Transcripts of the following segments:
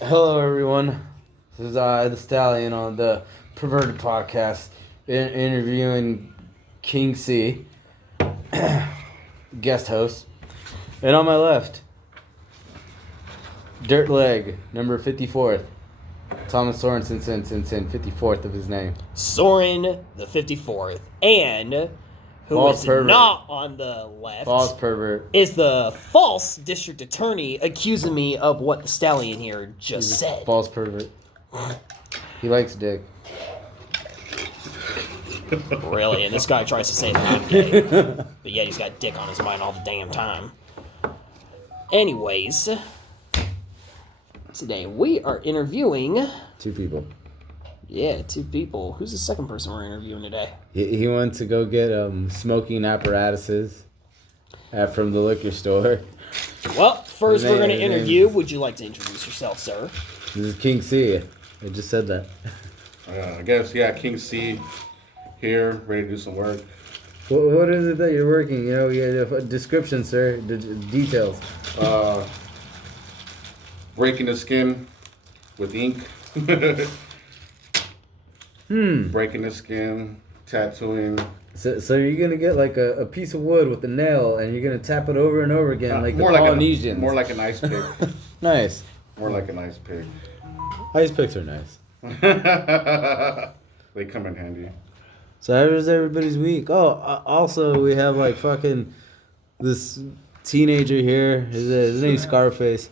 Hello, everyone. This is the Stallion on the Perverted Podcast, interviewing King C, guest host. And on my left, Dirt Leg, number 54th. Thomas Sorensen, 54th of his name. Soren the 54th. And who False is pervert. not on the left False pervert. is the false district attorney accusing me of what the Stallion here just said. False pervert. He likes dick. Really? And this guy tries to say that I'm gay. But yet he's got dick on his mind all the damn time. Anyways, today we are interviewing... Two people. Yeah, two people. Who's the second person we're interviewing today? He went to go get smoking apparatuses from the liquor store. Well, first we're going to interview. Would you like to introduce yourself, sir? This is King C. I just said that. I guess, yeah, King C here, ready to do some work. What is it that you're working? You know, a description, sir. Details. Breaking the skin with ink. Breaking the skin, tattooing. So you're gonna get like a piece of wood with a nail, and you're gonna tap it over and over again, like the Polynesians. More like an ice pick. Nice. More like an ice pick. Ice picks are nice. They come in handy. So how was everybody's week? Oh, also we have like fucking this teenager here. His name's Scarface.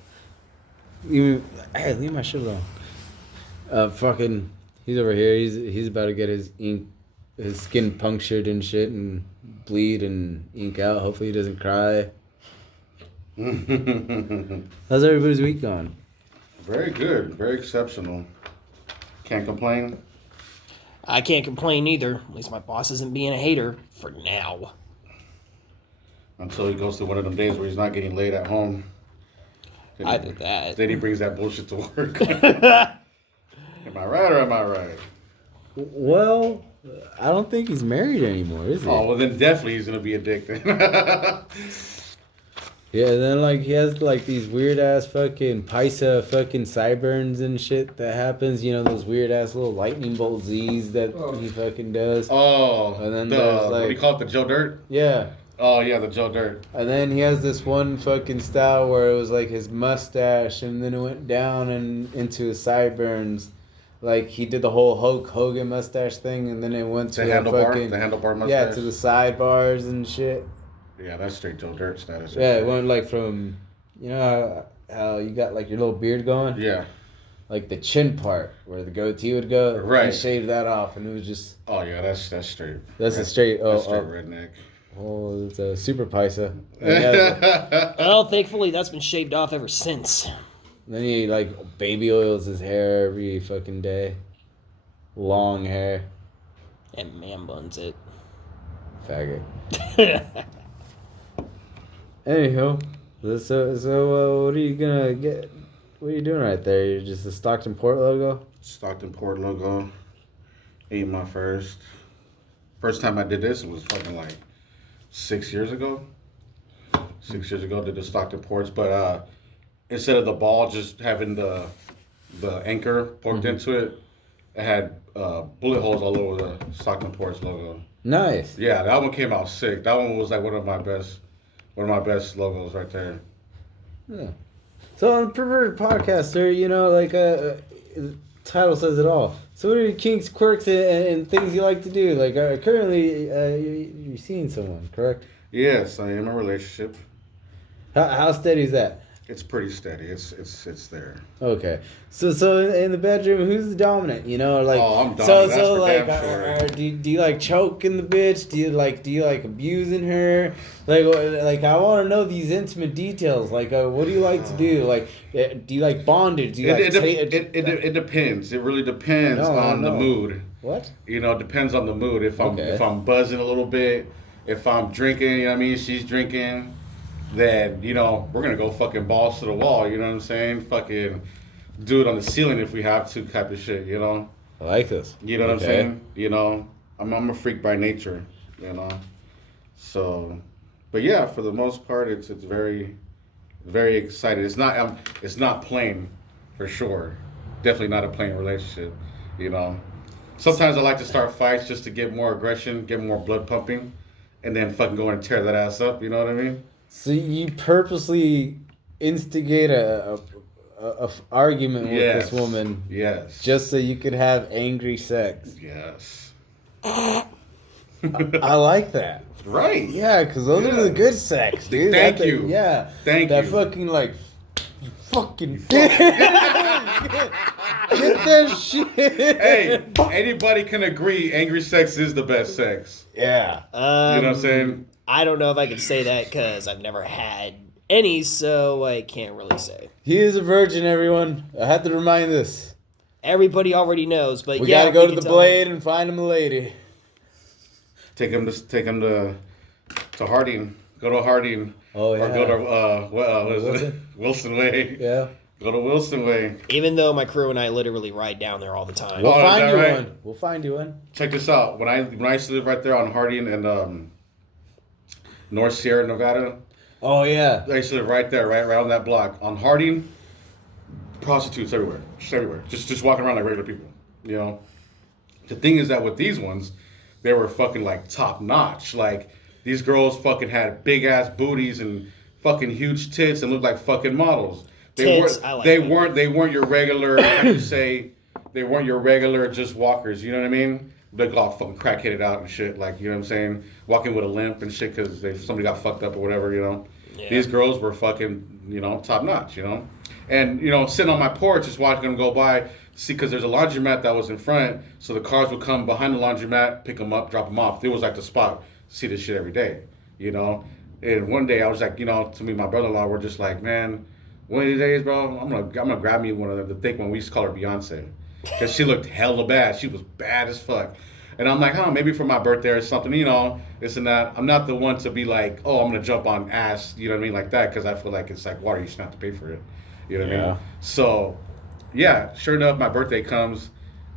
Hey, leave my shit alone. Fucking, he's over here. He's about to get his skin punctured and shit, and bleed and ink out. Hopefully he doesn't cry. How's everybody's week going? Very good. Very exceptional. Can't complain. I can't complain either. At least my boss isn't being a hater for now. Until he goes through one of them days where he's not getting laid at home. Either that. Then he brings that bullshit to work. Am I right or am I right? Well, I don't think he's married anymore, is he? Oh, well then definitely he's going to be a dick then. Yeah, and then like he has like these weird ass fucking Paisa fucking sideburns and shit that happens. You know, those weird ass little lightning bolt Z's that he fucking does. Oh, and then there's like, what do you call it, the Joe Dirt? Yeah. Oh yeah, the Joe Dirt. And then he has this one fucking style where it was like his mustache, and then it went down and into his sideburns. Like he did the whole Hulk Hogan mustache thing, and then it went to the handlebar mustache. Yeah, to the sidebars and shit. Yeah, that's straight Joe Dirt status. Yeah, it went like from, you know how you got like your little beard going? Yeah. Like the chin part where the goatee would go. Right. He shaved that off, and it was just. Oh yeah, that's straight. That's a straight. That's straight redneck. Oh, it's a super paisa. Well, thankfully that's been shaved off ever since. Then he like baby oils his hair every fucking day. Long hair. And man buns it. Faggot. Anywho, so what are you gonna get? What are you doing right there? You're just a Stockton Port logo? Stockton Port logo. Ate my first time I did this was fucking like 6 years ago. 6 years ago, did the Stockton Ports, but instead of the ball just having the anchor poked into it, it had bullet holes all over the Stockton Ports logo. Nice. Yeah, that one came out sick. That one was like one of my best logos right there. Yeah. So on the Perverted Podcast, sir, you know, like the title says it all. So what are your kinks, quirks, and things you like to do? Like currently, you're seeing someone, correct? Yes, I am in a relationship. How steady is that? It's pretty steady. It's there. Okay. So in the bedroom, who's the dominant? You know, like. Oh, I'm dominant. So That's for like, damn sure. do you like choking the bitch? Do you like abusing her? Like I want to know these intimate details. Like, what do you like to do? Like, do you like bondage? Do you it depends. It really depends on the mood. What? You know, it depends on the mood. If I'm buzzing a little bit, if I'm drinking, you know what I mean, she's drinking, then, you know, we're going to go fucking balls to the wall, you know what I'm saying? Fucking do it on the ceiling if we have to type of shit, you know? I like this. You know what I'm saying? You know, I'm a freak by nature, you know? So, but yeah, for the most part, it's very, Very excited. It's not plain, for sure. Definitely not a plain relationship. You know. Sometimes I like to start fights just to get more aggression, get more blood pumping, and then fucking go and tear that ass up. You know what I mean? So you purposely instigate a argument with this woman, Yes. just so you could have angry sex. Yes. I like that. Right. Yeah, because those are the good sex, dude. Thank you. Yeah. Thank that you. Fucking like, fucking. Get that shit. Hey, anybody can agree. Angry sex is the best sex. Yeah. You know what I'm saying? I don't know if I can say that because I've never had any, so I can't really say. He is a virgin, everyone. I have to remind this. Everybody already knows, but We yeah, gotta go to can the tell Blade and find him a lady. Take him to Harding. Go to Harding. Oh yeah. Or go to what is it? Wilson? Wilson Way. Yeah. Go to Wilson Way. Even though my crew and I literally ride down there all the time. We'll Oh, is find that you right? one. We'll find you one. Check this out. When I used to live right there on Harding and North Sierra, Nevada, Oh yeah. I used to live right there, right on that block. On Harding, prostitutes everywhere. Just everywhere. Just walking around like regular people. You know? The thing is that with these ones, they were fucking like top notch. Like these girls fucking had big ass booties and fucking huge tits and looked like fucking models. Tits, I like that. They weren't your regular how you say they weren't your regular just walkers, you know what I mean? They got all fucking crackheaded out and shit, like, you know what I'm saying? Walking with a limp and shit because somebody got fucked up or whatever, you know? Yeah. These girls were fucking, you know, top notch, you know? And, you know, sitting on my porch, just watching them go by, see, because there's a laundromat that was in front, so the cars would come behind the laundromat, pick them up, drop them off. It was like the spot, see this shit every day, you know? And one day I was like, you know, to me, my brother-in-law, we're just like, man, one of these days, bro, I'm gonna grab me one of them, the thick one. We used to call her Beyonce. Because she looked hella bad. She was bad as fuck. And I'm like, maybe for my birthday or something, you know, this and that. I'm not the one to be like, oh, I'm going to jump on ass, you know what I mean, like that, because I feel like it's like water, you should have to pay for it. You know what I mean? So, yeah, sure enough, my birthday comes,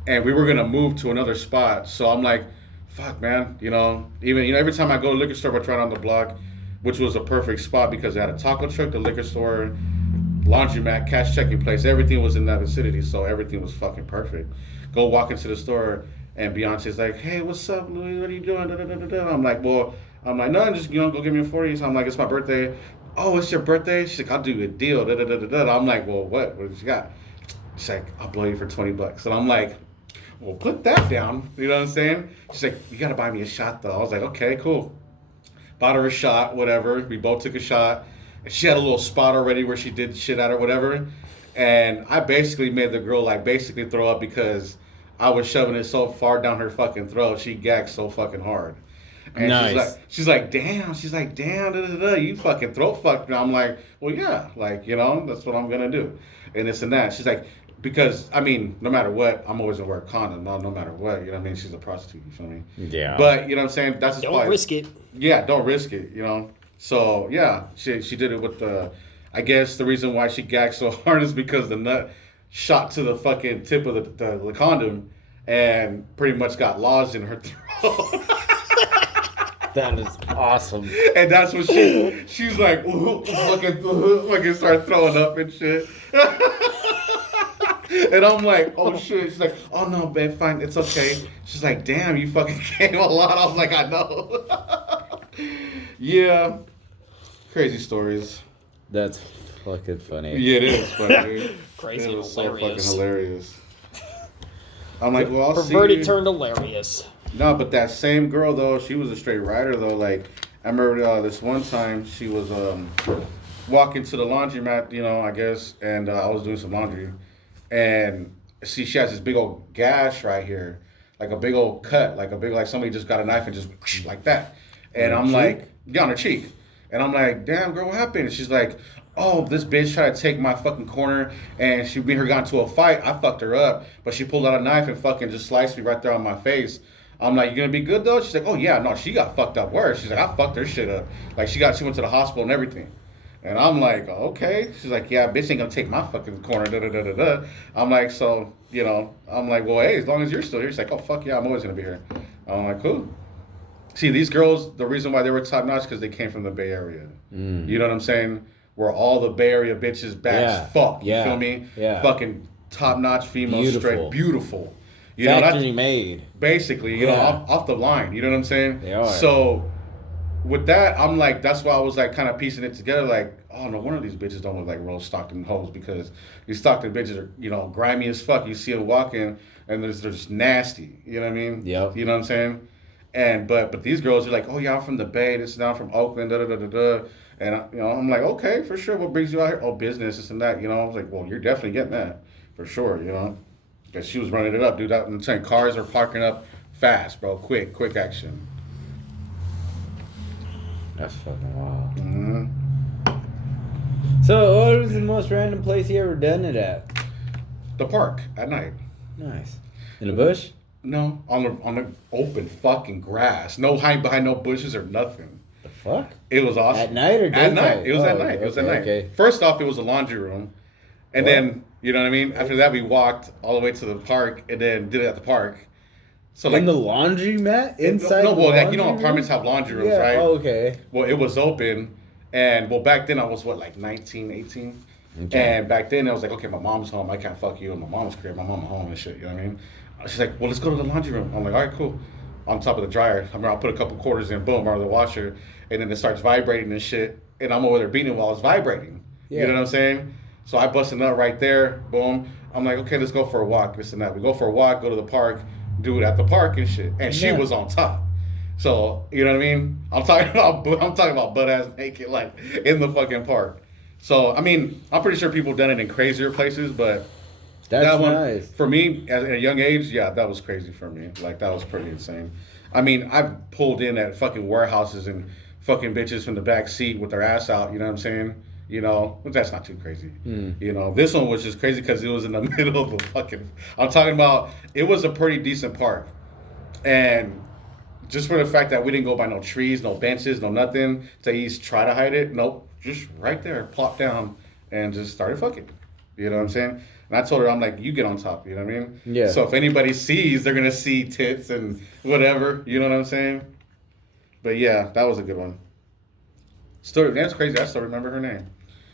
and we were going to move to another spot. So I'm like, fuck, man, you know, even, you know, every time I go to the liquor store, we're trying on the block, which was a perfect spot because they had a taco truck, the liquor store, laundromat, cash checking place, everything was in that vicinity, so everything was fucking perfect. Go walk into the store, and Beyonce's like, hey, what's up, Louis? What are you doing? Da, da, da, da, da. I'm like, no, just, you know, go give me a 40. So I'm like, it's my birthday. Oh, it's your birthday? She's like, I'll do you a deal. Da, da, da, da, da. I'm like, well, what? What did you got? She's like, I'll blow you for $20. And I'm like, well, put that down. You know what I'm saying? She's like, you gotta buy me a shot though. I was like, okay, cool. Bought her a shot, whatever. We both took a shot. And she had a little spot already where she did shit at or whatever. And I basically made the girl like basically throw up because I was shoving it so far down her fucking throat. She gagged so fucking hard. And Nice. she's like, damn, da, da, da, da, you fucking throat fucked me. I'm like, well, yeah, like, you know, that's what I'm gonna do. And this and that. She's like, because, I mean, no matter what, I'm always gonna wear a condom, no matter what, you know what I mean? She's a prostitute, you feel me? Yeah. But, you know what I'm saying? That's just Don't risk it. Yeah, don't risk it, you know? So, yeah, she did it with I guess the reason why she gagged so hard is because the nut shot to the fucking tip of the condom and pretty much got lodged in her throat. That is awesome. And that's when she's like, fucking start throwing up and shit. And I'm like, oh shit. She's like, oh no, babe, fine, it's okay. She's like, damn, you fucking came a lot. I was like, I know. Yeah. Crazy stories. That's fucking funny. Yeah, it is funny. Crazy It and was so fucking hilarious. hilarious. I'm like, well, I'll see Perverted you. turned hilarious. No, but that same girl though, she was a straight rider though. Like I remember this one time she was walking to the laundromat, you know, I guess, and I was doing some laundry, and see she has this big old gash right here, like a big old cut, like somebody just got a knife and just like that, and I'm like, yeah, on her cheek, and I'm like, damn girl, what happened? And she's like, oh, this bitch tried to take my fucking corner, and me and her got into a fight. I fucked her up, but she pulled out a knife and fucking just sliced me right there on my face. I'm like, you gonna be good though? She's like, oh yeah, no, she got fucked up worse. She's like, I fucked her shit up. Like she went to the hospital and everything. And I'm like, okay. She's like, yeah, bitch ain't gonna take my fucking corner. Da da da da da. I'm like, so, you know, I'm like, well, hey, as long as you're still here. She's like, oh fuck yeah, I'm always gonna be here. I'm like, cool. See, these girls, the reason why they were top notch because they came from the Bay Area. You know what I'm saying? where all the Bay Area bitches bad as fuck. You feel me? Yeah. Fucking top-notch females, straight beautiful. You Factory know, made. Basically, you know, off the line. You know what I'm saying? They are. So with that, I'm like, that's why I was like kind of piecing it together. Like, oh no, one of these bitches don't look like real Stockton hoes because these Stockton bitches are, you know, grimy as fuck. You see them walking and they're just nasty. You know what I mean? Yep. You know what I'm saying? And but these girls are like, oh yeah, I'm from the Bay. This is now from Oakland. Da da da da da. And you know, I'm like, okay, for sure. What brings you out here? Oh, business, this and that. You know, I was like, well, you're definitely getting that for sure. You know, because she was running it up, dude. I'm saying cars are parking up fast, bro. Quick action. That's fucking wild. Mm-hmm. So, what was the most random place you ever done it at? The park at night. Nice. In a bush? No, on the open fucking grass. No hiding behind no bushes or nothing. The fuck? It was awesome. At night or daytime? At night. It was at night. It was at night. Okay. First off, it was a laundry room. And then, you know what I mean? After that, we walked all the way to the park and then did it at the park. So like in the laundry mat? Inside no, the well, like, laundry you know, room? apartments have laundry rooms, yeah. right? Oh, okay. Well, it was open. And, well, back then I was, what, like 19, 18? Okay. And back then I was like, okay, my mom's home. I can't fuck you in my mom's crib. My mom's home and shit, you know what I mean? She's like, well, let's go to the laundry room. I'm like, all right, cool. On top of the dryer. I remember I'll put a couple quarters in, boom, out of the washer. And then it starts vibrating and shit. And I'm over there beating it while it's vibrating. Yeah. You know what I'm saying? So I busted it up right there, boom. I'm like, okay, let's go for a walk, this and that. We go for a walk, go to the park, do it at the park and shit. And she was on top. So, you know what I mean? I'm talking about butt ass naked, like, in the fucking park. So, I mean, I'm pretty sure people have done it in crazier places, but that one, nice. For me, at a young age, yeah, that was crazy for me. Like, that was pretty insane. I mean, I've pulled in at fucking warehouses and fucking bitches from the back seat with their ass out, you know what I'm saying? You know, but that's not too crazy. You know, this one was just crazy because it was in the middle of a fucking, I'm talking about, it was a pretty decent park. And just for the fact that we didn't go by no trees, no benches, no nothing to try to hide it. Nope, just right there, plopped down and just started fucking. You know what I'm saying? And I told her, I'm like, you get on top, you know what I mean? Yeah. So if anybody sees, they're going to see tits and whatever, you know what I'm saying? But yeah, that was a good one. That's crazy. I still remember her name.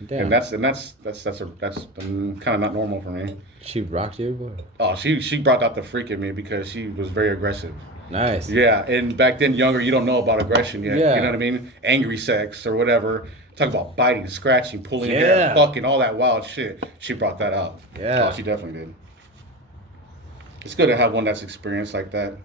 Damn. And that's kind of not normal for me. She rocked you, boy. Oh, she brought out the freak in me because she was very aggressive. Nice. Yeah, and back then, younger, you don't know about aggression yet. Yeah. You know what I mean? Angry sex or whatever. Talk about biting, scratching, pulling hair, fucking, all that wild shit. She brought that out. Yeah. Oh, she definitely did. It's good to have one that's experienced like that.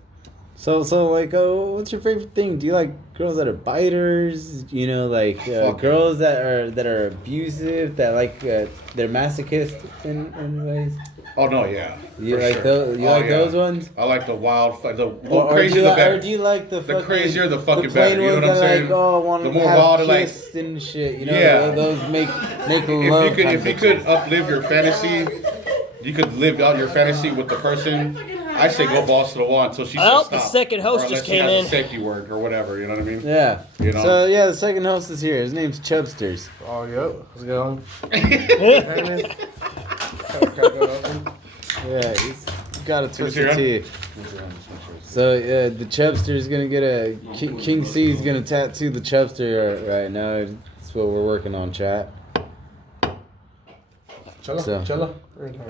So like, what's your favorite thing? Do you like girls that are biters? You know, like girls that are abusive, that like they're masochist in ways. Oh no, yeah. You like those? You like those ones? I like the wild, the crazier the better. Or do you like the crazier the fucking better? You know what I'm saying? Like, the more wild, like and shit. You know, those make love. If you could uplive your fantasy, you could live out your fantasy with the person. I say go balls to the wall until she says stop. The second host just came in. A safety word or whatever, you know what I mean? Yeah. You know? So yeah, the second host is here. His name's Chubsters. Oh, yep. What's going on? Yeah, he's got a twisted tea. So yeah, the Chubster is gonna get a King C is gonna tattoo the Chubster right now. That's what we're working on, chat. Chella.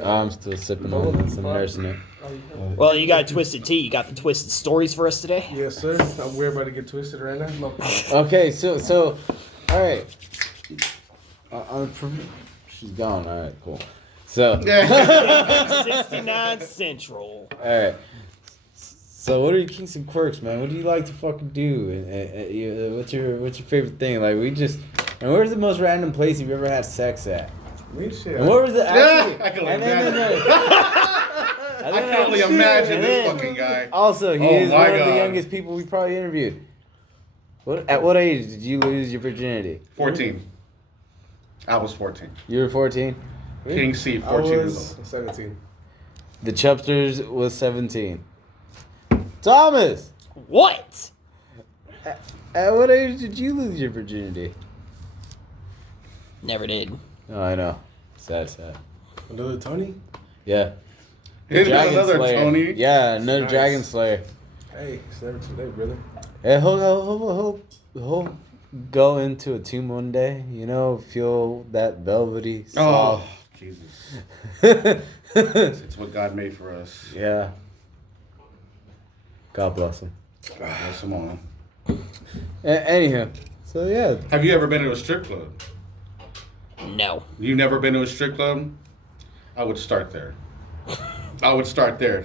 I'm still sipping on this. I'm nursing it. Well, you got Twisted Tea. You got the twisted stories for us today? Yes, sir. We're about to get twisted right now. Okay, so, all right. She's gone. All right, cool. So. 69 Central. All right. So, what are your kinks and quirks, man? What do you like to fucking do? What's your favorite thing? Like, and where's the most random place you've ever had sex at? And what was it actually? I can imagine. I can only imagine this fucking guy. Also, he is one of the youngest people we probably interviewed. At what age did you lose your virginity? 14. I was 14. You were 14? King C, 14 I was 17. The Chubsters was 17. Thomas! What? At what age did you lose your virginity? Never did. Oh, I know. Sad. Another Tony? Yeah. Another Tony? Yeah, another Dragon Slayer. Hey, it's never too late, brother. Hey, hold. go into a tomb one day, you know, feel that velvety, Oh, soft. Jesus. Yeah. It's what God made for us. God bless him. Bless him on. Anyhow, so yeah. Have you ever been to a strip club? No. You never been to a strip club? I would start there.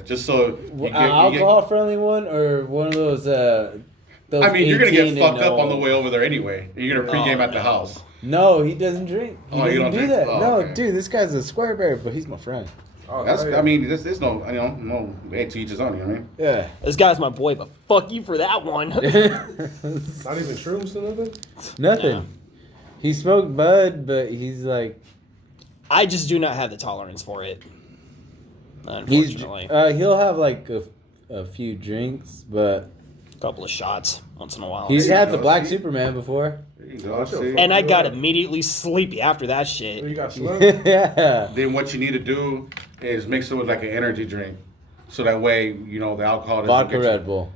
Just so you get, Alcohol-friendly one or one of those I mean, you're gonna get 18 fucked and up on the old? way over there anyway. You're gonna pregame at the no. house. No, he doesn't drink. He Oh, you doesn't don't do drink? that. Oh, No, okay. dude, this guy's a square bear, but he's my friend. Oh, That's. yeah. I mean, there's no. No. Hey, to each his own. You know what I mean? Yeah. This guy's my boy, but fuck you for that one. Not even shrooms or nothing? Nothing. No. He smoked bud, but he's like I just do not have the tolerance for it. he's Unfortunately. he'll have like a few drinks, but A couple of shots once in a while. he's There you had the go, Black see? Superman before. There you go. See? And I got immediately sleepy after that Oh, shit. you got slugged? Yeah. Then what you need to do is mix it with like an energy drink, so that way you know the alcohol doesn't Vodka get Red Bull.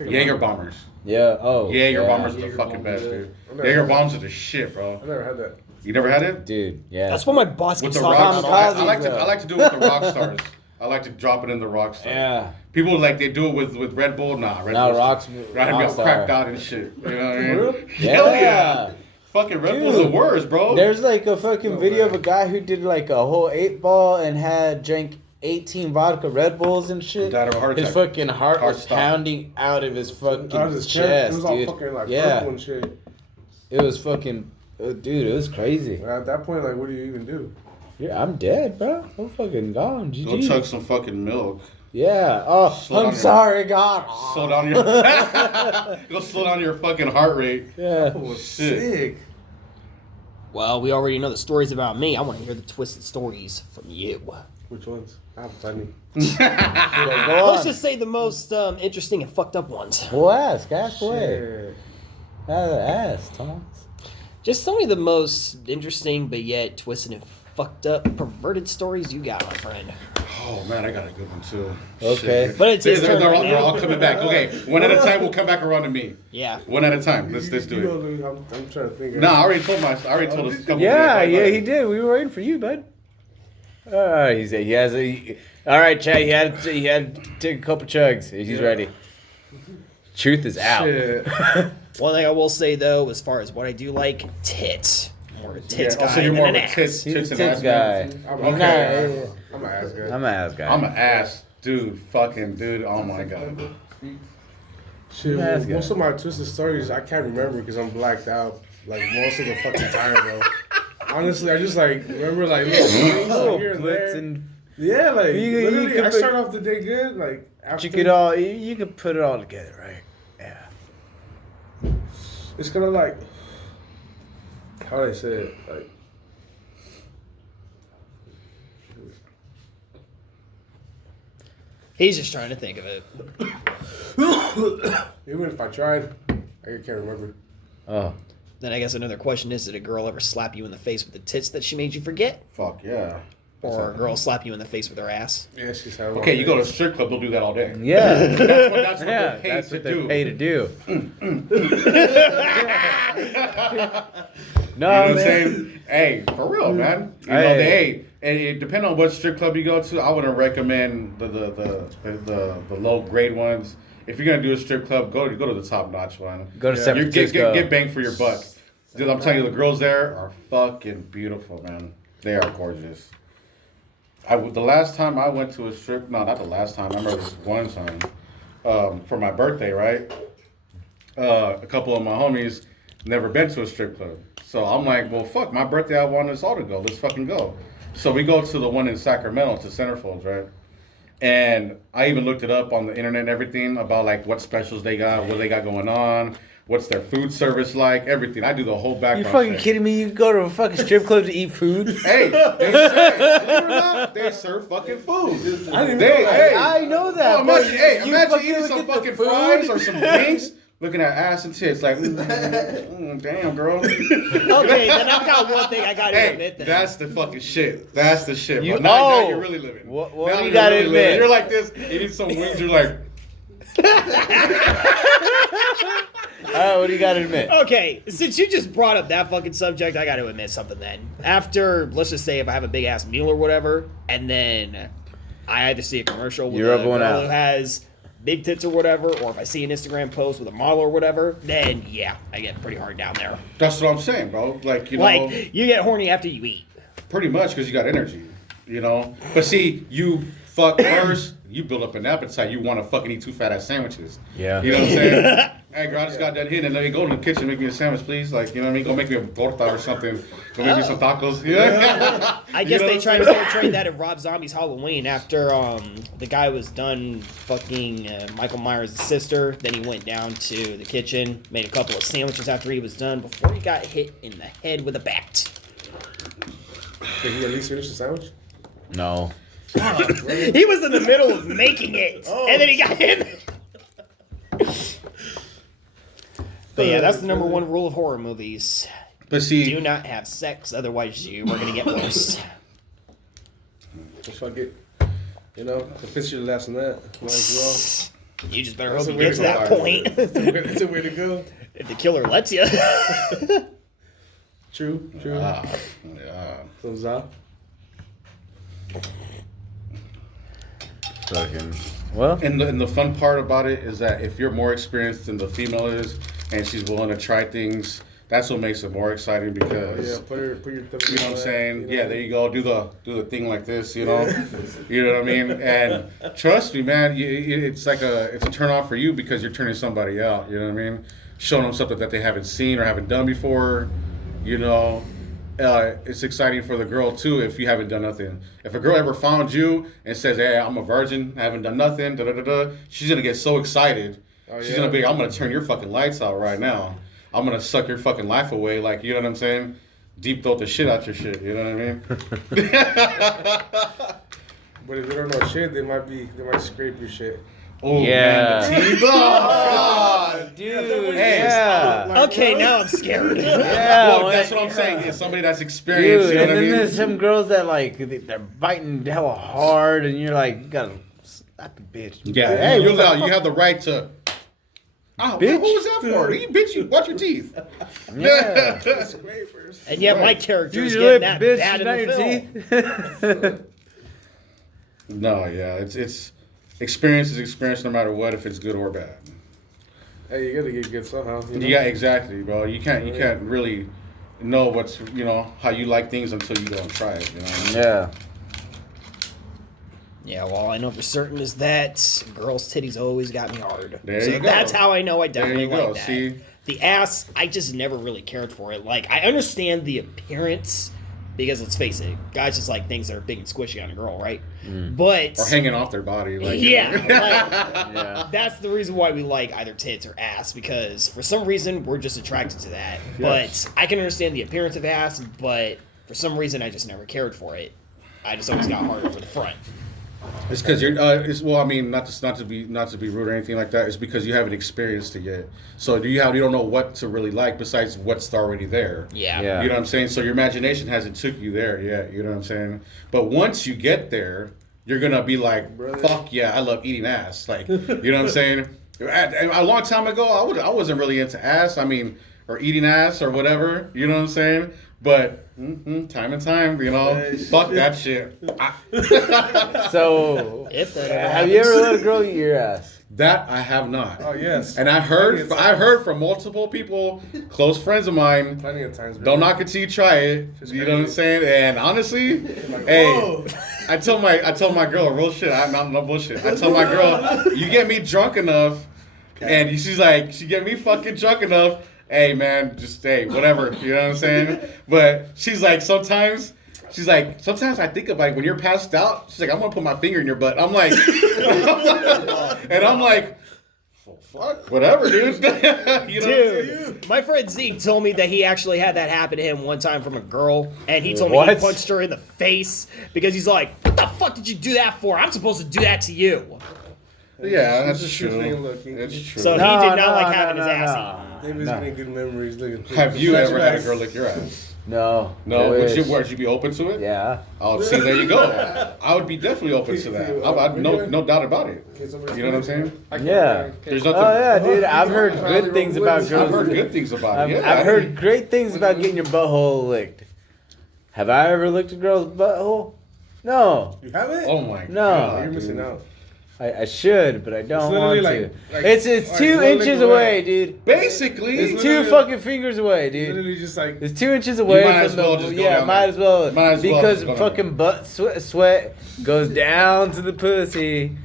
you. Jaeger bombers. Yeah. Oh. Jaeger yeah. bombers are the Jaeger fucking bombers, best, yeah. dude. I've never Jaeger had that. bombs are the shit, bro. I never had that. You never had it? Dude. Yeah. That's what my boss With keeps the talking rock about. stars. I like to do it with the rock stars. I like to drop it in the rock stars. Yeah. People like they do it with Red Bull. Nah, Red Now Bull's rocks. Red Bull's Rockstar. cracked out and shit. You know what I mean? For real? Hell Yeah. yeah. Fucking Red Bull's the Dude. worst, bro. There's like a fucking No video of way. a guy who did like a whole 8-ball and drank 18 vodka Red Bulls and shit. Died of a heart His attack. fucking heart Heart was stopped. pounding out of his fucking I was just chest, It was all dude. fucking like Yeah, purple and shit. it was fucking, dude, it was crazy. At that point, like, what do you even do? Yeah, I'm dead, bro. I'm fucking gone. Go GG. chug some fucking milk. Yeah. Oh, Slow down I'm your- sorry, God. Slow down your go slow down your fucking heart rate. Yeah. That was Shit. sick. Well, we already know the stories about me. I want to hear the twisted stories from you. Which ones? I have plenty. Go Let's on. just say the most interesting and fucked up ones. Well, ask away. Shit. Ask, Thomas. Just tell me the most interesting but yet twisted and fucked up perverted stories you got, my friend. Oh man, I got a good one too. Okay. Shit. But it's his turn they're right all, they're now. all coming back. Okay, one at a time. We'll come back around to me. Yeah. One at a time. Let's You do it. know, dude, I'm trying to think. No, I already told us a couple. Yeah, minutes. yeah, he did. We were waiting for you, bud. He said he has a. All right, Chad. He had to take a couple chugs. He's ready. Truth is out. Shit. One thing I will say though, as far as what I do like, tits. More of a tits Yeah, guy so you're than more an of a ass. tits He's a and tits ass guy. man. I'm I'm Okay. not. I'm an ass guy. I'm an ass guy. I'm an ass dude. Fucking dude. Oh my god. Shit, I'm an ass guy. most of my twisted stories I can't remember because I'm blacked out like most of the fucking time, bro. Honestly, I just like remember like little things like, here and Blitz there. and Yeah, like You literally, could I put- start off the day good, like after you could all. You could put it all together, right? Yeah. it's kind of like how do I say it, like. He's just trying to think of it. Even if I tried, I can't remember. Oh. Then I guess another question is, did a girl ever slap you in the face with the tits that she made you forget? Fuck yeah. Or a girl slap you in the face with her ass? Yeah, she's had. Okay, you go to a strip club, they'll do that all day. Yeah. That's what Yeah, they're paid that's to what they're do. paid to do. You know what I'm saying? Hey, for real, man. You know, Hey. and it depending on what strip club you go to, I wouldn't recommend the low grade ones. If you're gonna do a strip club, go to the top notch one. Go to San You Francisco. get bang for your buck. Dude, I'm telling you, the girls there are fucking beautiful, man. They are gorgeous. The last time I went to a strip, no, not the last time. I remember this one time for my birthday, right? A couple of my homies never been to a strip club. So I'm like, well, fuck, my birthday, I want us all to go. Let's fucking go. So we go to the one in Sacramento, to Centerfolds, right? And I even looked it up on the internet and everything about like what specials they got, what they got going on, what's their food service like, everything. I do the whole You background fucking check. kidding me? You go to a fucking strip club to eat food? Hey, they serve fucking food. I know that. Oh, but imagine, you imagine fucking eating look some at the fucking food? fries or some drinks, looking at ass and tits, like, damn, girl. Okay, then I've got one thing I gotta Hey, admit then. that's the fucking shit. That's the shit. You- Bro. Now oh. you're really living. What Now you you're gotta really admit? living. You're like this, eating some wings, you're like, right, what do you got to admit? Okay, since you just brought up that fucking subject, I got to admit something then. After, let's just say if I have a big ass meal or whatever, and then I either see a commercial with You're a up one girl out. who has big tits or whatever, or if I see an Instagram post with a model or whatever, then yeah, I get pretty hard down there. That's what I'm saying, bro. Like, you know, Like, you get horny after you eat. pretty much because you got energy, you know. But see, you fuck first, you build up an appetite. You want to fucking eat 2 fat ass sandwiches. Yeah. You know what I'm saying? Hey, girl, I just got done hitting and let me go to the kitchen and make me a sandwich, please. Like, you know what I mean? Go make me a torta or something. Go make me some tacos. Yeah. I guess they tried to portray that in Rob Zombie's Halloween after the guy was done fucking Michael Myers' sister. Then he went down to the kitchen, made a couple of sandwiches after he was done before he got hit in the head with a bat. Did he at least finish the sandwich? No. He was in the middle of making it, and then he got hit. But yeah, that's the number one rule of horror movies. But see, Do not have sex, otherwise you are going to get worse. Just fuck it. You know, if it's your last nut, might as You just better That's hope a you get to weird that one. point. well. It's a way to go. If the killer lets you. True. yeah. So, Za? Fucking. Well. And the fun part about it is that if you're more experienced than the female is, and she's willing to try things, that's what makes it more exciting because. Yeah, put your thumb You know what I'm saying? you know? Yeah, there you go. Do the thing like this, you know. You know what I mean? And trust me, man, it's like it's a turn off for you because you're turning somebody out. You know what I mean? Showing them something that they haven't seen or haven't done before. You know, it's exciting for the girl too if you haven't done nothing. If a girl ever found you and says, "Hey, I'm a virgin, I haven't done nothing," she's gonna get so excited. She's gonna be, "I'm gonna turn your fucking lights out right now. I'm gonna suck your fucking life away." Like, you know what I'm saying? Deep throat the shit out your shit. You know what I mean? But if they don't know shit, they might scrape your shit. Oh, Yeah. man, the teeth. Oh, God. Dude, Hey, yeah. Okay, now I'm scared. Yeah, Well, well, that's what I'm saying. It's somebody that's experienced. Dude, You know and what I then mean? there's some girls that like they're biting hella hard, and you're like, you gotta slap the bitch. Yeah, Hey, you what the fuck? have the right to. Oh, Bitch. what was that for? You bitch, you watch your teeth. Yeah. Scrapers. And yet my character is Use your getting lip, that bitch, bad in not the your film. teeth. No, yeah, it's experience is experience no matter what, if it's good or bad. Hey, you gotta get good somehow. You know? Yeah, exactly, bro. You can't really know what's how you like things until you go and try it. You know. Yeah. Yeah, well, all I know for certain is that girls' titties always got me hard. There so you go. that's how I know I There definitely you go. like that. See? The ass, I just never really cared for it. Like, I understand the appearance because, let's face it, guys just like things that are big and squishy on a girl, right? But Or hanging off their body, like yeah, like, Yeah. that's the reason why we like either tits or ass, because for some reason we're just attracted to that. Yes. But I can understand the appearance of ass, but for some reason I just never cared for it. I just always got harder for the front. It's because you're. I mean, not to be rude or anything like that. It's because you haven't experienced it yet. So you don't know what to really like besides what's already there. Yeah. Yeah. You know what I'm saying? So your imagination hasn't took you there yet. You know what I'm saying? But once you get there, you're gonna be like, Brother. "Fuck yeah, I love eating ass." Like, you know what I'm saying? A long time ago, I wasn't really into ass. I mean, or eating ass or whatever. You know what I'm saying? But time and time, fuck that shit. So, If that ever have you ever happens. let a girl eat your ass? That I have not. Oh yes. And I heard from multiple people, close friends of mine. Plenty of times. Don't knock it till you try it. Just You know what I'm crazy. saying? And honestly, Like, hey, whoa. I told my girl, real shit. I'm not no bullshit. I told my girl, you get me drunk enough, and she get me fucking drunk enough. Hey man, just whatever. You know what I'm saying? But she's like, sometimes I think about it when you're passed out. She's like, I'm gonna put my finger in your butt. I'm like, and I'm like, fuck, whatever, dude. You know Dude, my friend Zeke told me that he actually had that happen to him one time from a girl, and he told me he What? punched her in the face because he's like, "What the fuck did you do that for? I'm supposed to do that to you." Yeah, that's It's a true true. thing, look. It's true. So he did not like having his ass no. eaten. Maybe he's getting good memories. Look at Have you ever had a flashbacks. girl lick your ass? No. No, wish. would you be open to it? Yeah. Oh, see, there you go. I would be definitely open to that. No doubt about it. You know what I'm saying? Yeah. There's Oh nothing. yeah, dude. I've heard good things about girls. I've heard good things about it. Yeah, I've heard great things about getting your butthole licked. Have I ever licked a girl's butthole? No. You haven't? Oh my No. god. You're missing out. I should, but I don't want literally to. like- it's alright, 2 one inches lick away, away. dude. Basically, It's 2 fucking fingers away, dude. Literally just like. It's 2 inches away might from as well the just go yeah. down Might there. as well Might as well because just go down fucking butt sweat goes down to the pussy,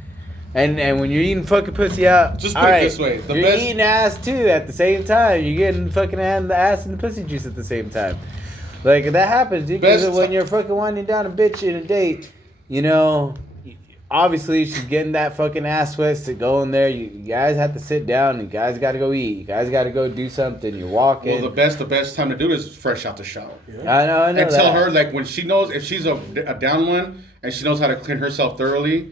and when you're eating fucking pussy out, Just put it alright, this way, the you're best- eating ass too at the same time. You're getting fucking the ass and the pussy juice at the same time. Like that happens, dude. Because Best when you're fucking winding down a bitch in a date, you know. Obviously, she's getting that fucking ass sweats to go in there. You guys have to sit down. You guys got to go eat. You guys got to go do something. You're walking. well, the best time to do it is fresh out the shower. I know. And that. tell her, like, when she knows, if she's a down one and she knows how to clean herself thoroughly,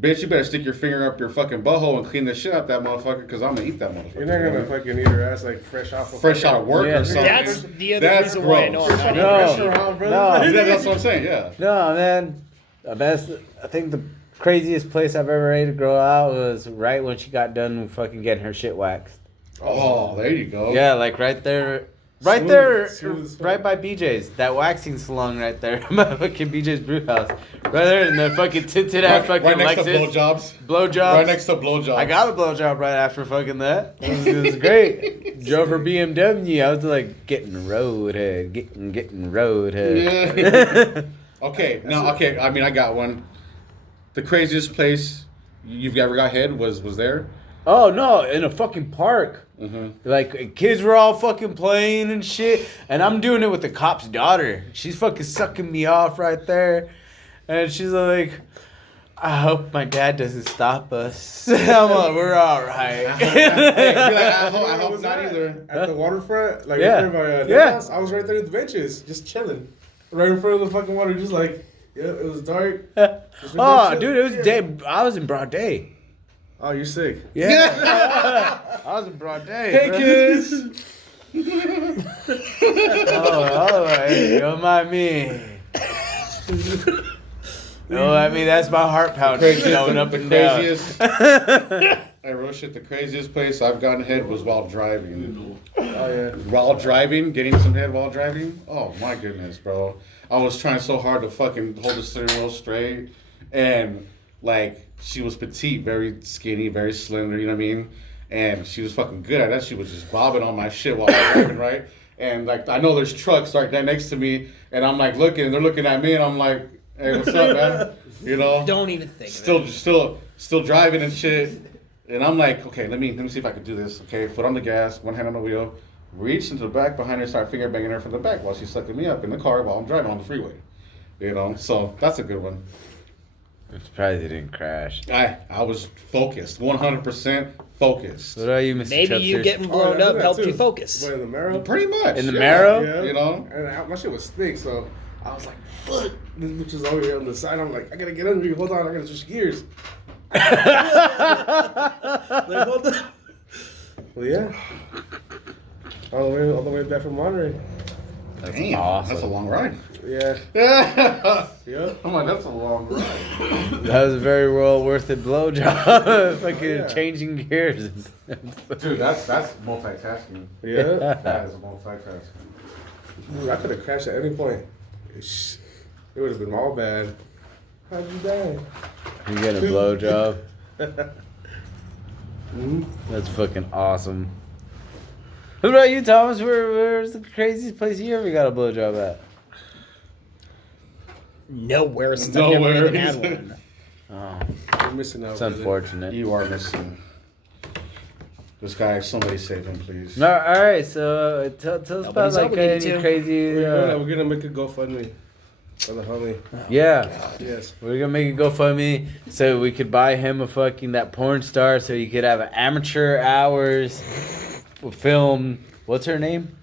bitch, you better stick your finger up your fucking butthole and clean the shit out that motherfucker, because I'm going to eat that motherfucker. You're not gonna fucking eat her ass like fresh off of Fresh out of work Yeah. or something. That's the other That's reason why I gross. know I'm not No. interested. No. Yeah, that's what I'm saying, yeah. No, man. The best. I think the craziest place I've ever ate a girl out was right when she got done fucking getting her shit waxed. Oh, there you go. Yeah, like right there. Right Smooth- there, smooth as fuck. right by BJ's. That waxing salon right there. My fucking BJ's Brew House. Right there in the fucking tinted ass fucking Right next to Lexus. blowjobs. Blowjobs. Right next to blowjobs. I got a blowjob right after fucking that. It was great. Drove her BMW. I was like getting roadhead, getting roadhead. Yeah. Okay, I mean, I got one. The craziest place you've ever got head was there? Oh no, in a fucking park. Mm-hmm. Like kids were all fucking playing and shit, and I'm doing it with the cop's daughter. She's fucking sucking me off right there, and she's like, "I hope my dad doesn't stop us." I'm like, "We're all right." I hope was not that? either. At the waterfront, like Yeah. right there by Yeah. house, I was right there at the benches, just chilling, right in front of the fucking water, just like, yeah, it was dark. Oh, dude, it was day. I was in broad day. Oh, you're sick. Yeah, I was in broad day. Hey, bro. kids. Oh, hey, don't mind me. No, I mean that's my heart pounding going up and down. Hey, real shit, the craziest place I've gotten head was while driving. Oh yeah. While driving, getting some head while driving. Oh my goodness, bro. I was trying so hard to fucking hold the steering wheel straight, and like she was petite, very skinny, very slender. You know what I mean? And she was fucking good at that. She was just bobbing on my shit while I was driving, right? And like I know there's trucks right there next to me, and I'm like looking, and they're looking at me, and I'm like, "Hey, what's up, man?" You know? Don't even think of it. Still driving and shit. And I'm like, okay, let me see if I can do this. Okay, foot on the gas, one hand on the wheel, reach into the back behind her, start finger banging her from the back while she's sucking me up in the car while I'm driving on the freeway. You know, so that's a good one. I'm surprised he didn't crash. I was focused, 100% focused. What about you, Mr. Maybe you Chubster? getting blown yeah, I up did that helped too. you focus. But in the marrow. Pretty much. In the yeah. marrow? Yeah. You know? And my shit was thick, so I was like, fuck. This bitch is over here on the side. I'm like, I gotta get under you. Hold on, I gotta switch gears. Like, hold on. Well, yeah. All the way back from Monterey. That's Damn, awesome. that's a long ride. Yeah. Yeah. Yeah. I'm like, that's a long ride. That was a very well worth it blowjob. Fucking Yeah. changing gears. Dude, that's multitasking. Yeah. That is multitasking. Dude, I could have crashed at any point. It would have been all bad. How'd you die? You get a blowjob. Mm-hmm. That's fucking awesome. What about you, Thomas? Where's the craziest place you ever got a blowjob at? Nowhere since Nowhere. I've never even had one. Oh, You're missing out. it's brother. unfortunate. You are missing. This guy, somebody save him, please. No, all right. So tell us about Nobody's like obligated any to. crazy. We're gonna make a GoFundMe for the homie. Yeah, Yes. we're gonna make a GoFundMe so we could buy him a fucking that porn star, so he could have an amateur hours film. What's her name?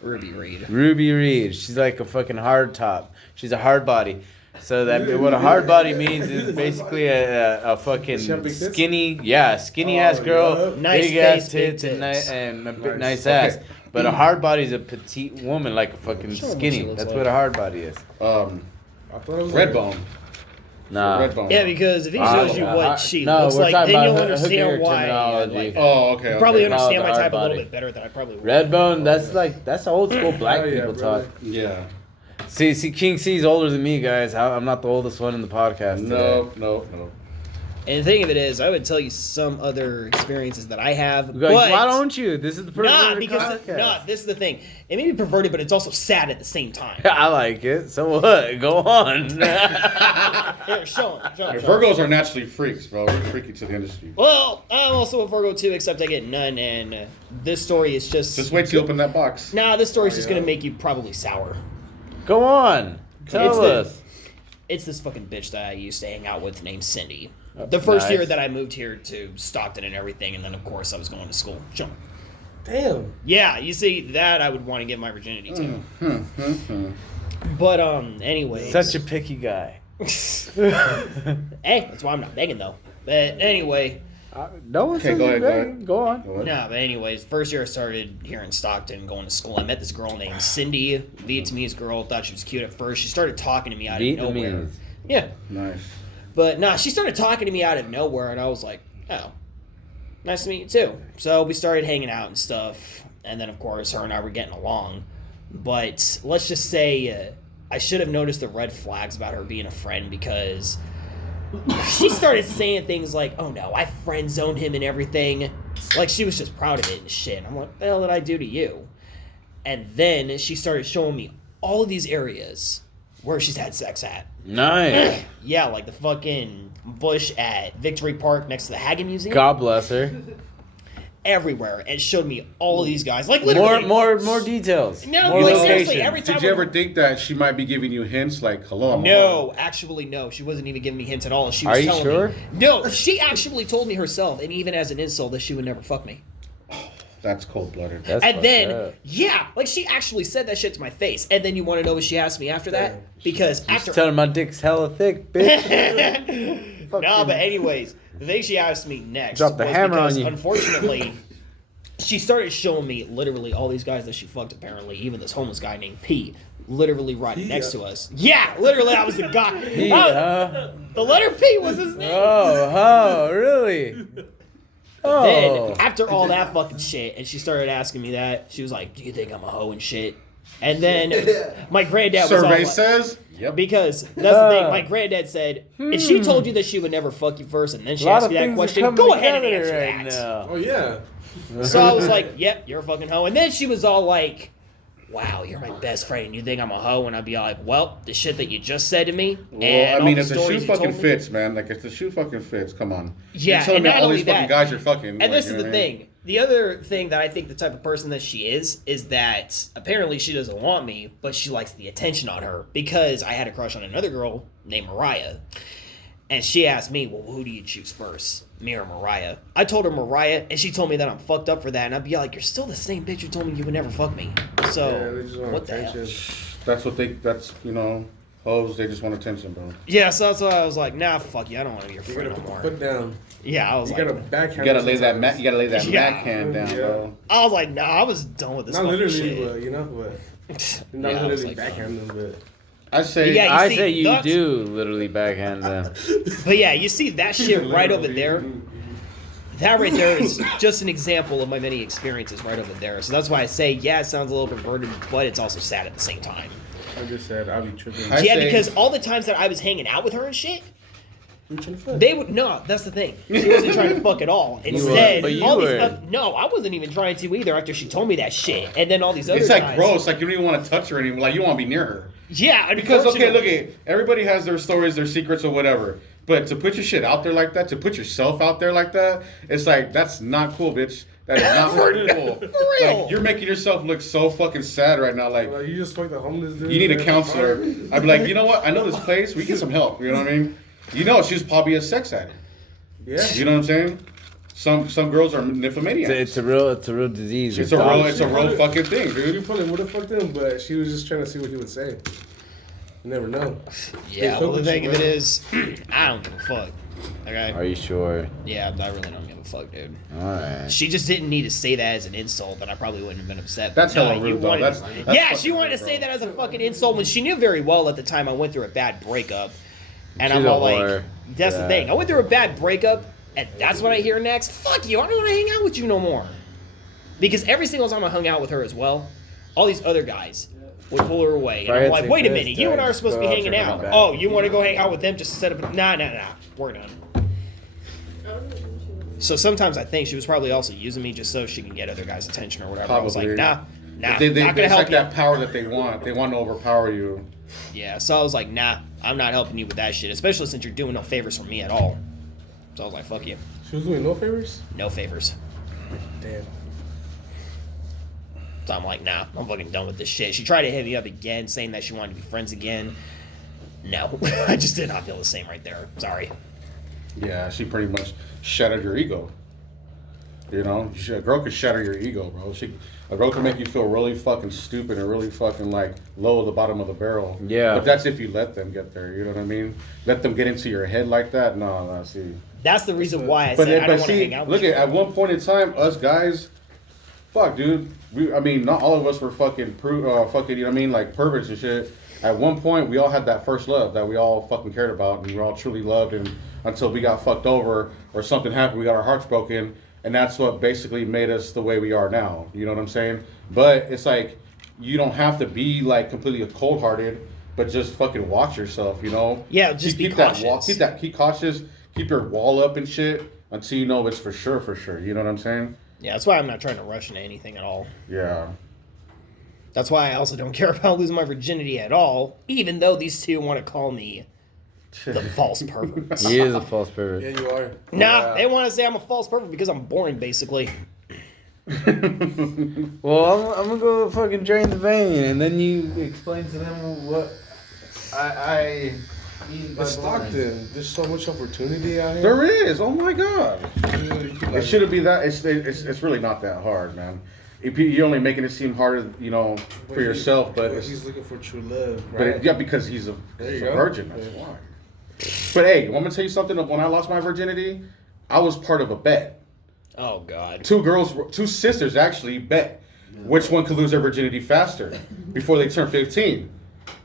Ruby Reed. Ruby Reed. She's like a fucking hard top. She's a hard body. So that what a hard body means is basically a fucking She have big tits? skinny ass girl, Yeah. Nice big ass face, big tits, and tits. a Nice. nice ass. Okay. But a hard body is a petite woman, like a fucking Show 'em what skinny. she looks That's like. what a hard body is. I thought it was Redbone. Nah. Redbone. Yeah, because if he shows you what she looks we're like, talking then about you'll hooker understand why. terminology. Like, Oh, okay. you probably okay. understand No, my the type a hard little body. bit better than I probably would. Redbone, that's old school black Hell yeah, people brother. talk. Yeah. See, King C's older than me, guys. I'm not the oldest one in the podcast today. No. And the thing of it is, I would tell you some other experiences that I have, Like, but why don't you? This is the perverted because podcast. this is the thing. It may be perverted, but it's also sad at the same time. I like it. So what? Go on. Here, show him. Virgos are naturally freaks, bro. We're freaky to the industry. Well, I'm also a Virgo too, except I get none. And this story is Just wait till you open that box. Nah, this story's just gonna make you probably sour. Go on. Tell us. It's this fucking bitch that I used to hang out with named Cindy. The first year that I moved here to Stockton and everything, and then of course I was going to school. Show me. Damn. Yeah, you see, that I would want to give my virginity to. But anyway. Such a picky guy. Hey, that's why I'm not begging though. But anyway. No one says go you're ahead, begging. Go on. No, but anyways, first year I started here in Stockton, going to school. I met this girl named Cindy, Vietnamese girl. Thought she was cute at first. She started talking to me out of nowhere. Vietnamese. Yeah, Nice. but nah, she started talking to me out of nowhere, and I was like, oh, nice to meet you too. So we started hanging out and stuff, and then of course her and I were getting along. But let's just say I should have noticed the red flags about her being a friend, because she started saying things like, oh no, I friend zoned him and everything. Like she was just proud of it and shit. I'm like, what the hell did I do to you? And then she started showing me all of these areas where she's had sex at. Nice. Yeah, like the fucking bush at Victory Park next to the Hagen Museum. God bless her. Everywhere. And showed me all of these guys. Like literally. More details. No, More like locations. seriously, every time. Did you ever think that she might be giving you hints like, hello, I'm No, actually, no. She wasn't even giving me hints at all. She was Are you telling sure? me. No, she actually told me herself, and even as an insult, that she would never fuck me. That's cold-blooded. That's And fucked then, up. yeah, like she actually said that shit to my face. And then you want to know what she asked me after that? Because after. Just tell her my dick's hella thick, bitch. No, but anyways, the thing she asked me next Drop the was hammer because, on you. unfortunately, she started showing me literally all these guys that she fucked, apparently. Even this homeless guy named P, literally right next to us. Yeah, literally, I was the guy. The letter P was his name. Oh, really? Oh. Then, after all that fucking shit, and she started asking me that, she was like, do you think I'm a hoe and shit? And then my granddad was all Survey like, says, yep. because that's the thing, my granddad said, if she told you that she would never fuck you first, and then she asked you that question, go ahead and answer that. Now. Oh yeah. So I was like, yep, you're a fucking hoe. And then she was all like, wow, you're my best friend, and you think I'm a hoe? And I'd be like, well, the shit that you just said to me, Well, and I mean, all if the the shoe stories you fucking told me. fits, man, like if the shoe fucking fits, come on. Yeah, You're telling and me not all only these fucking that- guys you're fucking. And like, this you is know the what I mean? thing. The other thing that I think the type of person that she is that apparently she doesn't want me, but she likes the attention on her, because I had a crush on another girl named Mariah. And she asked me, well, who do you choose first, me or Mariah? I told her Mariah, and she told me that I'm fucked up for that. And I'd be like, you're still the same bitch who told me you would never fuck me. So, Yeah, they just want what the attention. hell? That's, you know, hoes, they just want attention, bro. Yeah, so that's why I was like, nah, fuck you. I don't want to be your You friend gotta no put more. the foot down. Yeah, I was You like, gotta backhand. You gotta lay that sometimes. you gotta lay that Yeah. Mac hand down, Yeah. bro. I was like, nah, I was done with this Not fucking literally, shit. but you know, not Yeah, I was literally like, backhand them, but. I say, Yeah, I see, say you that's- do literally backhand them. But yeah, you see that shit right over there? That right there is just an example of my many experiences right over there. So that's why I say, yeah, it sounds a little perverted, but it's also sad at the same time. I just said I'll be tripping. I Yeah, say- because all the times that I was hanging out with her and shit, Reaching the foot. they would no. That's the thing. She wasn't trying to fuck at all. Instead, but you all these were. no, I wasn't even trying to either. After she told me that shit, and then all these other it's like guys, gross. Like you don't even want to touch her anymore. Like you don't want to be near her. Yeah, Because okay, look unfortunately. at everybody has their stories, their secrets, or whatever. But to put your shit out there like that, to put yourself out there like that, it's like that's not cool, bitch. That is not fucking cool. For real. Like, you're making yourself look so fucking sad right now. Like Like, you just fucked the homeless dude. you need a man. counselor. I'd be like, you know what? I know this place. We get some help. You know what I mean? You know, she's probably a sex addict. Yeah. You know what I'm saying? Some girls are nymphomaniacs. It's a real disease. It's a real fucking thing, You dude. probably would have fucked him, but she was just trying to see what he would say. You never know. Yeah, well, the thing of it is, I don't give a fuck. Okay. Are you sure? Yeah, I really don't give a a fuck, dude. Alright. She just didn't need to say that as an insult, then I probably wouldn't have been upset. That's But hella you rude, though. wanted- That's yeah, fucking she wanted rude, to say bro. that as a fucking insult when she knew very well at the time I went through a bad breakup. And She's I'm a all like, whore. that's the Yeah. thing. I went through a bad breakup, and that's what I hear next. Fuck you, I don't want to hang out with you no more. Because every single time I hung out with her as well, all these other guys would pull her away. And I'm like, wait a minute, you and I are supposed to be hanging out. Oh, you want to go hang out with them just to set up? Nah, we're done. So sometimes I think she was probably also using me just so she can get other guys' attention or whatever. I was like, Probably. nah, They, not gonna it's help like you. that power that they want. They want to overpower you. Yeah, so I was like, nah, I'm not helping you with that shit, especially since you're doing no favors for me at all. So I was like, fuck you. She was doing no favors? No favors. Damn. So I'm like, nah, I'm fucking done with this shit. She tried to hit me up again, saying that she wanted to be friends again. No, I just did not feel the same right there. Sorry. Yeah, she pretty much shattered your ego. You know, a girl could shatter your ego, bro. A girl can make you feel really fucking stupid and really fucking like low at the bottom of the barrel. Yeah. But that's if you let them get there. You know what I mean? Let them get into your head like that. No, see. That's the reason why I said I don't want to hang out with look you. at one point in time, us guys, fuck, dude. I mean, not all of us were fucking, you know what I mean, like perverts and shit. At one point, we all had that first love that we all fucking cared about, and we were all truly loved, and until we got fucked over or something happened, we got our hearts broken, and that's what basically made us the way we are now. You know what I'm saying? But it's like, you don't have to be like completely cold-hearted, but just fucking watch yourself, you know? Yeah, just be cautious. Keep cautious, keep your wall up and shit until you know it's for sure, you know what I'm saying? Yeah, that's why I'm not trying to rush into anything at all. Yeah. That's why I also don't care about losing my virginity at all, even though these two want to call me the false pervert. He is a false pervert. Yeah, you are. Nah, they want to say I'm a false pervert because I'm boring, basically. Well, I'm gonna go fucking drain the vein, and then you explain to them what I mean by It's boring. Stockton. There's so much opportunity out here. There is. Oh my god. You can, It shouldn't be that. It's really not that hard, man. You're only making it seem harder, you know, for yourself. But he's looking for true love, but right? yeah, because he's a There you a go. virgin. That's Yeah. why. But hey, want me to tell you something? When I lost my virginity, I was part of a bet. Oh, God. Two sisters actually bet which one could lose their virginity faster before they turn 15.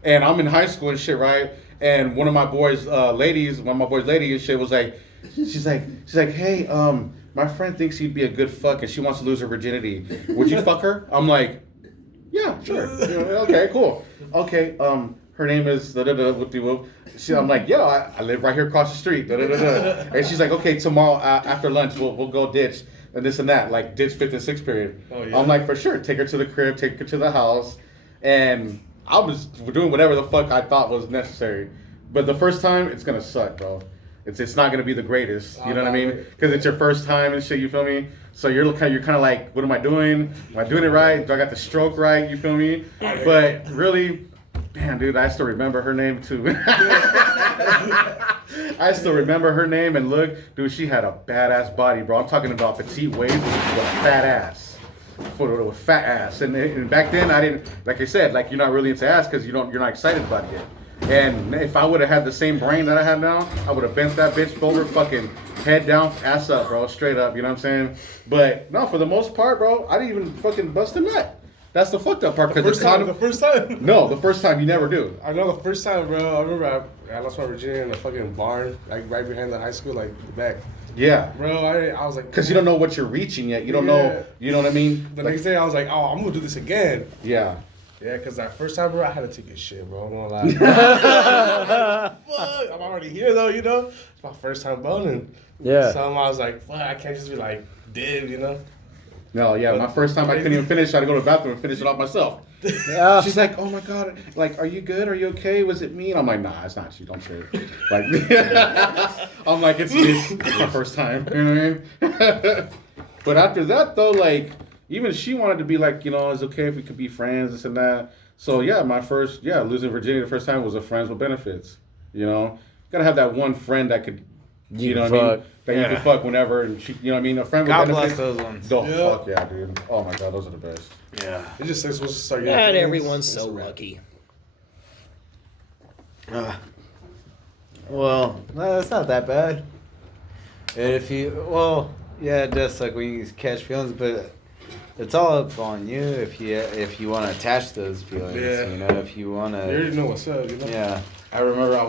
And I'm in high school and shit, right? And one of my boys' ladies and shit was like, she's like, hey, my friend thinks he'd be a good fuck and she wants to lose her virginity. Would you fuck her? I'm like, yeah, sure. Okay, cool. Okay, her name is da-da-da-whoop-de-whoop. I'm like, yeah, I live right here across the street. Da-da-da-da. And she's like, okay, tomorrow after lunch we'll go ditch and this and that, like ditch 5th and 6th period. Oh, yeah. I'm like, for sure, take her to the crib, take her to the house, and I was doing whatever the fuck I thought was necessary. But the first time, it's gonna suck, bro. It's not gonna be the greatest. You know what I mean? Because it's your first time and shit. You feel me? So you're kind of like, what am I doing? Am I doing it right? Do I got the stroke right? You feel me? But really, damn, dude, I still remember her name too. I still remember her name, and look, dude, she had a badass body, bro. I'm talking about petite waist with a fat ass. With fat ass, and back then I didn't, like I said, like you're not really into ass because you're not excited about it yet. And if I would have had the same brain that I have now, I would have bent that bitch over, fucking head down, ass up, bro, straight up. You know what I'm saying? But no, for the most part, bro, I didn't even fucking bust a nut. That's the fucked up part. The first time. No, the first time you never do. I know the first time, bro. I remember I lost my virginity in a fucking barn, like right behind the high school, like the back. Yeah. Bro, I was like, Because you don't know what you're reaching yet. You don't know. You know what I mean? The next day, I was like, oh, I'm gonna do this again. Yeah. Yeah, because that first time, bro, I had to take a shit, bro. I'm gonna lie. Fuck, I'm already here, though, you know? It's my first time boning. Yeah. So I was like, fuck, I can't just be like, dead, you know? No, yeah, my first time I couldn't even finish. I had to go to the bathroom and finish it off myself. Yeah. She's like, oh my God, like, are you good? Are you okay? Was it me? And I'm like, nah, it's not you. Don't say it. Like, I'm like, it's me. It's my first time. You know what I mean? But after that, though, like, even she wanted to be like, you know, it's okay if we could be friends, this and that. So, yeah, losing virginity the first time was a friends with benefits. You know? Gotta have that one friend that could, you know what I mean? That you can fuck whenever, and she, you know what I mean? A friend with God benefits. bless those ones. Oh, Yeah. fuck yeah, dude. Oh my God, those are the best. Yeah. It just says supposed to start Not friends. everyone's It's so a wrap. lucky. Well, no, it's not that bad. And if you, well, Yeah, it does suck when you catch feelings, but it's all up on you if you want to attach those feelings. Yeah. You know, if you want You to. already know what's up, you know? Yeah. I remember I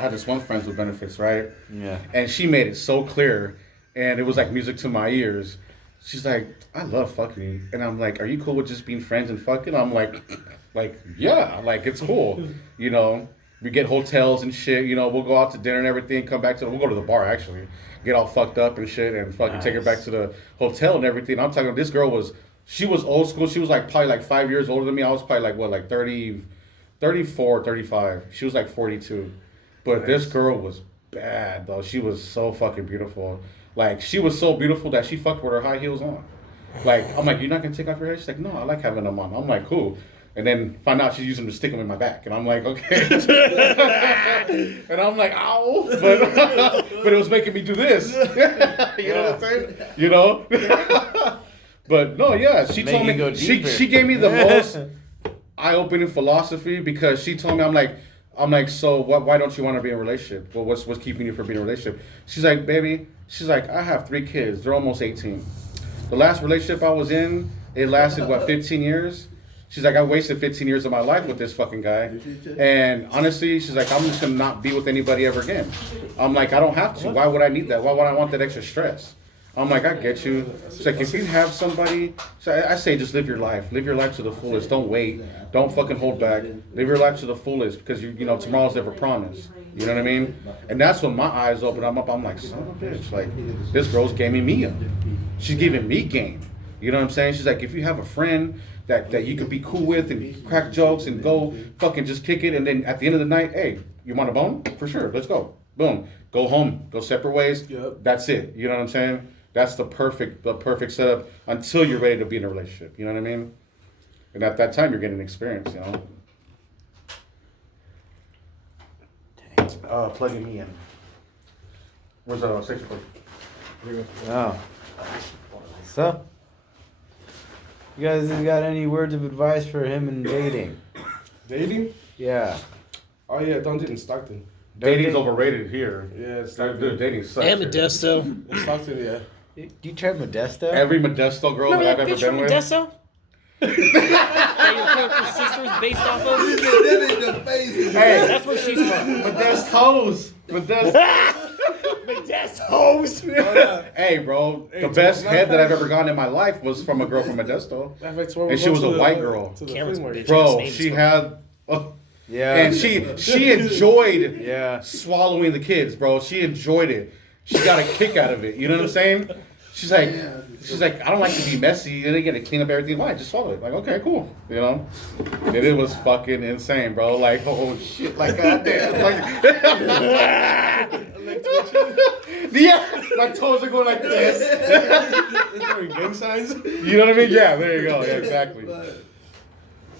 had this one friend with benefits, right? Yeah. And she made it so clear, and it was like music to my ears. She's like, I love fucking you. And I'm like, are you cool with just being friends and fucking? I'm like, yeah, like it's cool. You know, we get hotels and shit, you know, we'll go out to dinner and everything, we'll go to the bar actually, get all fucked up and shit and fucking take her back to the hotel and everything. I'm talking, this girl she was old school. She was like probably like 5 years older than me. I was probably like, what, like 30, 34, 35. She was like 42. But this girl was bad though. She was so fucking beautiful. Like, she was so beautiful that she fucked with her high heels on. Like, I'm like, you're not gonna take off your head? She's like, no, I like having them on. I'm like, cool. And then find out she's using them to stick them in my back. And I'm like, okay. And I'm like, ow. But it was making me do this. You know what I'm saying? You know? But no, yeah. She told me, she gave me the most eye-opening philosophy because she told me, I'm like, so why don't you want to be in a relationship? Well, what's keeping you from being in a relationship? She's like, baby, I have 3 kids. They're almost 18. The last relationship I was in, it lasted, 15 years? She's like, I wasted 15 years of my life with this fucking guy. And honestly, she's like, I'm just going to not be with anybody ever again. I'm like, I don't have to. Why would I need that? Why would I want that extra stress? I'm like, I get you. She's like, if you have somebody, so I say just live your life. Live your life to the fullest. Don't wait. Don't fucking hold back. Live your life to the fullest because, you know, tomorrow's never promised. You know what I mean? And that's when my eyes open. I'm like, son of a bitch. Like, this girl's gaming me up. She's giving me game. You know what I'm saying? She's like, if you have a friend that you could be cool with and crack jokes and go fucking just kick it, and then at the end of the night, hey, you want a bone? For sure, let's go. Boom. Go home. Go separate ways. Yep. That's it. You know what I'm saying? That's the perfect setup until you're ready to be in a relationship. You know what I mean? And at that time, you're getting experience, you know? Plugging me in. Where's the 6 o'clock? Oh. So, you guys got any words of advice for him in dating? Dating? Yeah. Oh yeah, don't date in Stockton. Dating's overrated here. Yeah, it's Dude, dating sucks. And here. Modesto. In Stockton, yeah. Do you try Modesto? Every Modesto girl that I've ever been with. Modesto? That your character's sister is based off of? Hey, That's where she's from. Modesto's. Modesto's. Hey, bro, the best head that I've ever gotten in my life was from a girl from Modesto. And she was a white girl. Cameron's bitch. Bro, she had... Yeah. And she enjoyed Yeah. swallowing the kids, bro. She enjoyed it. She got a kick out of it. You know what I'm saying? She's like, I don't like to be messy. And they get to clean up everything. Why? Just swallow it. Like, okay, cool. You know? And it was fucking insane, bro. Like, oh shit. Like, goddamn. Like, yeah. My toes are going like this. Gang signs. You know what I mean? Yeah, there you go. Yeah, exactly.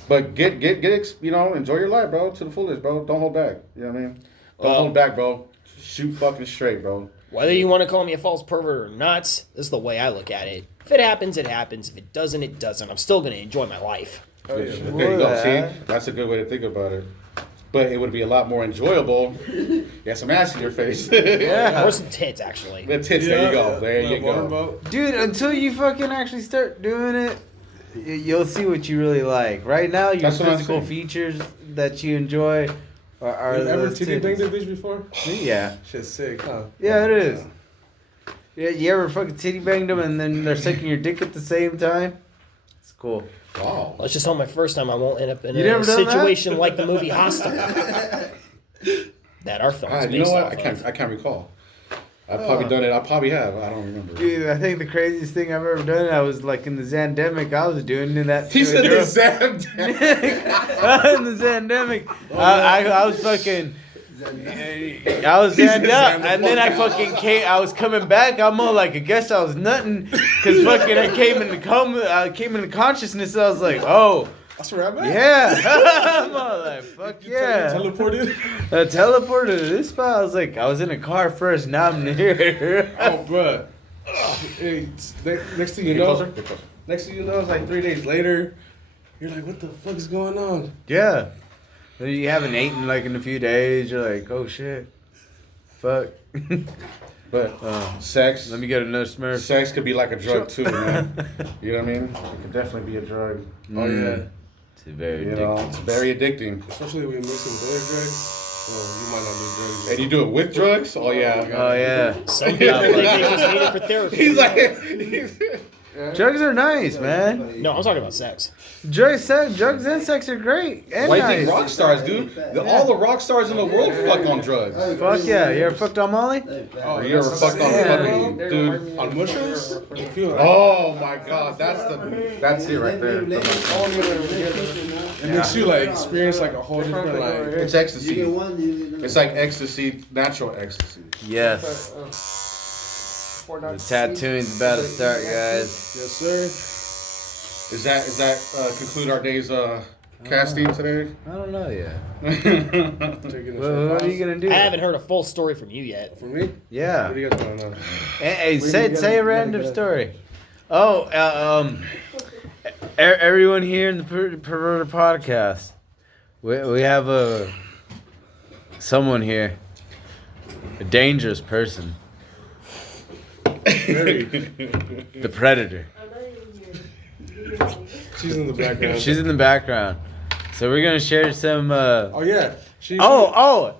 But you know, enjoy your life, bro, to the fullest, bro. Don't hold back. You know what I mean? Don't hold back, bro. Shoot fucking straight, bro. Whether you want to call me a false pervert or not, this is the way I look at it. If it happens, it happens. If it doesn't, it doesn't. I'm still going to enjoy my life. Oh, yeah. There you go. See? That's a good way to think about it. But it would be a lot more enjoyable. You have some ass in your face. Yeah. Or some tits, actually. The tits, there you go. There you go. Dude, until you fucking actually start doing it, you'll see what you really like. Right now, your physical features that you enjoy are you ever those titty titties. banged a bitch before? Yeah. Shit's sick, huh? Yeah, it is. Yeah, you ever fucking titty banged them and then they're sucking your dick at the same time? It's cool. Wow. Let's just hope my first time I won't end up in You a never done situation like the movie Hostel. That our film is based You know what? off of. I can't recall. I've probably done it. I probably have. I don't remember. Dude, I think the craziest thing I've ever done, I was like in the Zandemic, I was doing that to He a said girl. the Zandemic. In the Zandemic. I was fucking... I was zanned up, and then I was coming back. I'm all like, I guess I was nutting, cause fucking I came into consciousness. I was like, oh, That's where I'm at. yeah. I'm all like, fuck yeah. Teleported. I teleported to this spot. I was like, I was in a car first. Now I'm here. Oh, bruh. Hey, next thing you know, it's like 3 days later. You're like, what the fuck is going on? Yeah. You haven't eaten like in a few days. You're like, oh shit, fuck. But sex. Let me get another Smurf. Sex could be like a drug too, man. You know what I mean? It could definitely be a drug. Oh yeah. It's very You addicting. know, it's very addicting. Especially when you mix it with other drugs. Well, you might not do drugs. And you do it with drugs? Oh yeah. Oh yeah. Some people think they just need it for therapy. He's like, Drugs are nice, man. No, I'm talking about sex. Drugs and sex are great. And why do you nice. think rock stars, dude? All the rock stars in the world fuck on drugs. Fuck yeah. You ever fucked on Molly? Oh, You ever fucked on fucking dude? on mushrooms? Oh my god, that's it right there. It makes you like experience like a whole different like. It's ecstasy. It's like ecstasy, natural ecstasy. Yes. The tattooing's about to start, guys. Yes, sir. Is that conclude our day's casting today? I don't know yet. Taking a Well, what are you gonna do? I haven't heard a full story from you yet. For me? Yeah. What do you guys want to know? Hey, say a random story. Oh, everyone here in the Perverted Podcast, we have someone here, a dangerous person, the Predator. She's in the background. She's in the background, so we're gonna share some. Oh yeah.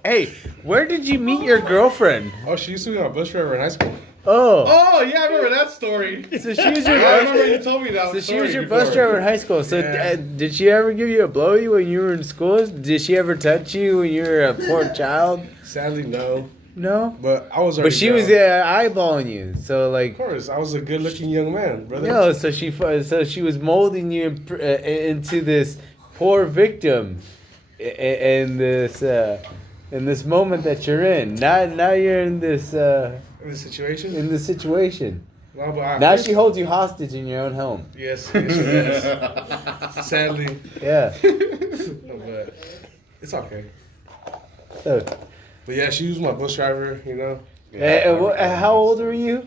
Hey, where did you meet your girlfriend? Oh, she used to be my bus driver in high school. Oh, Oh yeah, I remember that story. so she was your I remember you told me that. So she story was your before. bus driver in high school. So Yeah. did she ever give you a blowy when you were in school? Did she ever touch you when you were a poor child? Sadly, no. No. But I was already. But she was young. eyeballing you. So like, Of course, I was a good-looking young man, brother. no. So she was molding you into this poor victim in this moment that you're in. Now you're in this In this situation. No, but Now she holds you hostage in your own home. Yes, yes. Sadly, Yeah. no, but it's okay. So, But yeah, she was my bus driver. You know, how old were you?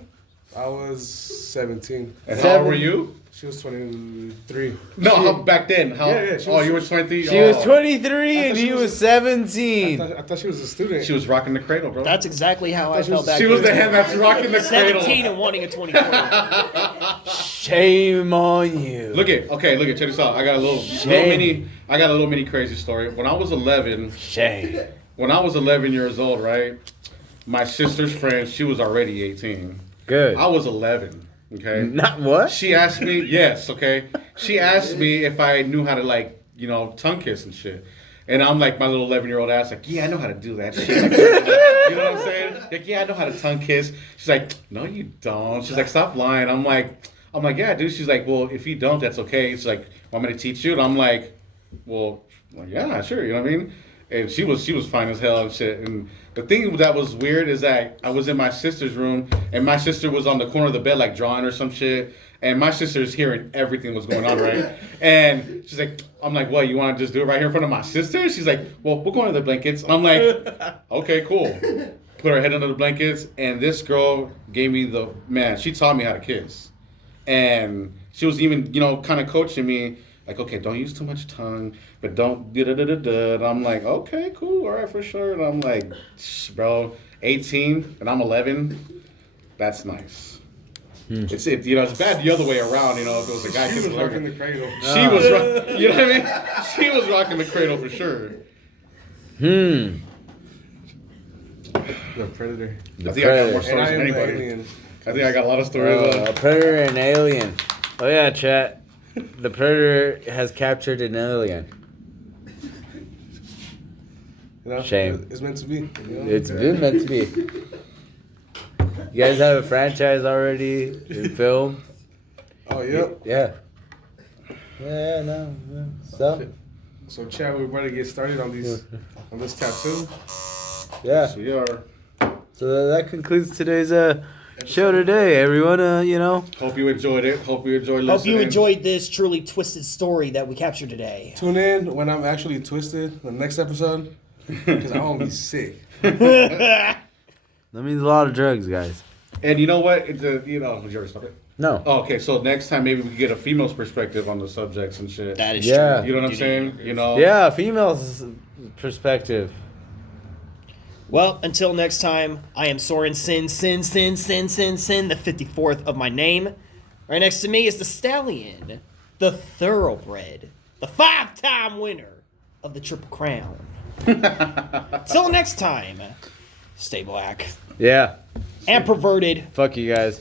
I was 17. And how old were you? She was 23. No, back then. How? Yeah, she oh, was- you were 23. She was Oh. 23 I and thought he she was was- 17. I thought she was a student. She was rocking the cradle, bro. That's exactly how I She felt was- back She was the then. hand that's rocking the cradle. 17 and wanting a 24. Shame on you. Look at check this out. I got a little mini crazy story. When I was 11 years old, right? My sister's friend, she was already 18. Good. I was 11. Okay. Not what? She asked me, yes, okay. She asked me if I knew how to tongue kiss and shit. And I'm like, my little 11-year-old ass, like, yeah, I know how to do that shit. Like, you know what I'm saying? Like, yeah, I know how to tongue kiss. She's like, no, you don't. She's like, stop lying. I'm like, yeah, dude. She's like, well, if you don't, that's okay. She's like, want me to teach you? And I'm like, well, yeah, sure. You know what I mean? And she was fine as hell and shit. And the thing that was weird is that I was in my sister's room, and my sister was on the corner of the bed, like drawing or some shit. And my sister's hearing everything was going on, right? And she's like, I'm like, what, you want to just do it right here in front of my sister? She's like, well, we'll go under the blankets. And I'm like, okay, cool. Put her head under the blankets, and this girl gave me she taught me how to kiss. And she was even, kind of coaching me, like, okay, don't use too much tongue, but don't da-da-da-da-da. And I'm like, okay, cool, all right, for sure. And I'm like, bro, 18, and I'm 11, that's nice. It's bad the other way around, if it was a guy She was kissing rocking her. the cradle. She was, you know what I mean? She was rocking the cradle for sure. The Predator. I think I got more And stories I than am the anybody. alien. I think I got a lot of stories. A predator and alien. Oh yeah, chat. The predator has captured an alien. Shame. It's meant to be. It's been meant to be. You guys have a franchise already in film? Oh, yep. Yeah. Yeah, no. So? So, Chad, we're about to get started on this tattoo. Yeah. Yes, we are. So that concludes today's show today, everyone. Hope you enjoyed it. Hope you enjoyed listening. Hope you enjoyed this truly twisted story that we captured today. Tune in when I'm actually twisted, the next episode, because I won't be sick. That means a lot of drugs, guys. And you know what? Did you already stop it? No. Oh, okay, so next time maybe we can get a female's perspective on the subjects and shit. That is Yeah. true. You know what I'm saying? Yeah, female's perspective. Well, until next time, I am Sorensen, sin, the 54th of my name. Right next to me is the Stallion, the Thoroughbred, the 5-time winner of the Triple Crown. Till next time, stay black. Yeah. And perverted. Fuck you guys.